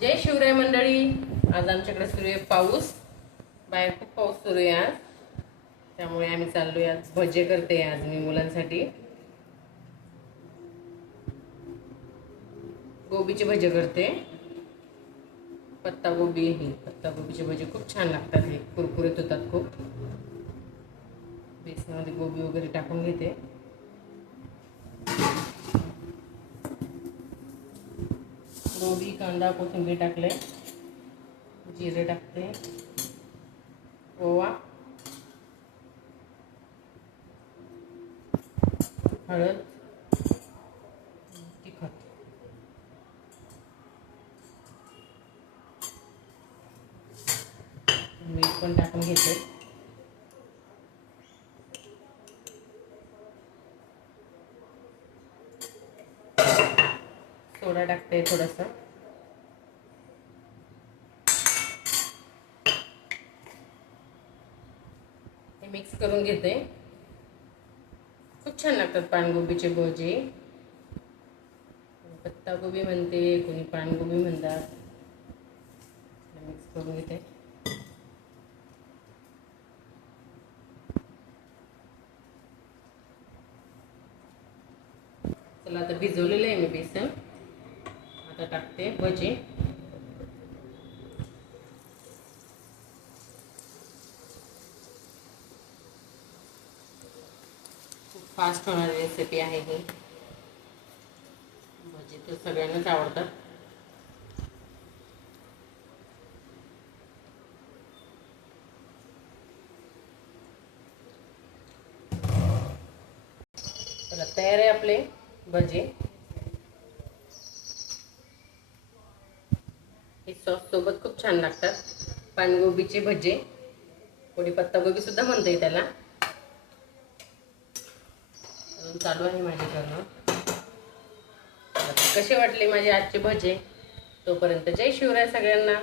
जय शिवराय मंडळी. आज आमच्याकडे सुरू आहे पाऊस. बाहेर खूप पाऊस सुरू आहे आज, त्यामुळे आम्ही चाललोय. आज भजे करते आज मी मुलांसाठी. गोबीचे भजे करते. पत्ता गोबीचे भजे खूप छान लागतात. हे कुरकुरीत होतात खूप. बेसनामध्ये गोबी वगैरे टाकून घेते. गोबी, कांदा, कोथिंबीर टाकले. जिरे टाकते. ओवा, हळद, तिखट, मीठ पण टाकून घेते. सोडा टाकते थोडासा. हे मिक्स करून घेते. खूप छान लागतात पानगोबीचे भजे. पत्ता गोबी म्हणते, कोणी पानगोबी म्हणतात. मिक्स करून घेते. चला, आता भिजवलेलं आहे मी बेसन. आता टाकते भजे. खूप फास्ट होणारी रेसिपी आहे ही. भजे तर सगळ्यांनाच आवडतात. तर तयार आहे आपले भजे. हे सॉस सोबत खूप छान लागतात. पानगोबीचे भजे, कोणी पत्तागोबी सुद्धा म्हणते त्याला. चालू आहे माझे करणं. कसे वाटले माझे आजचे भजे? तोपर्यंत जय शिवराय सगळ्यांना.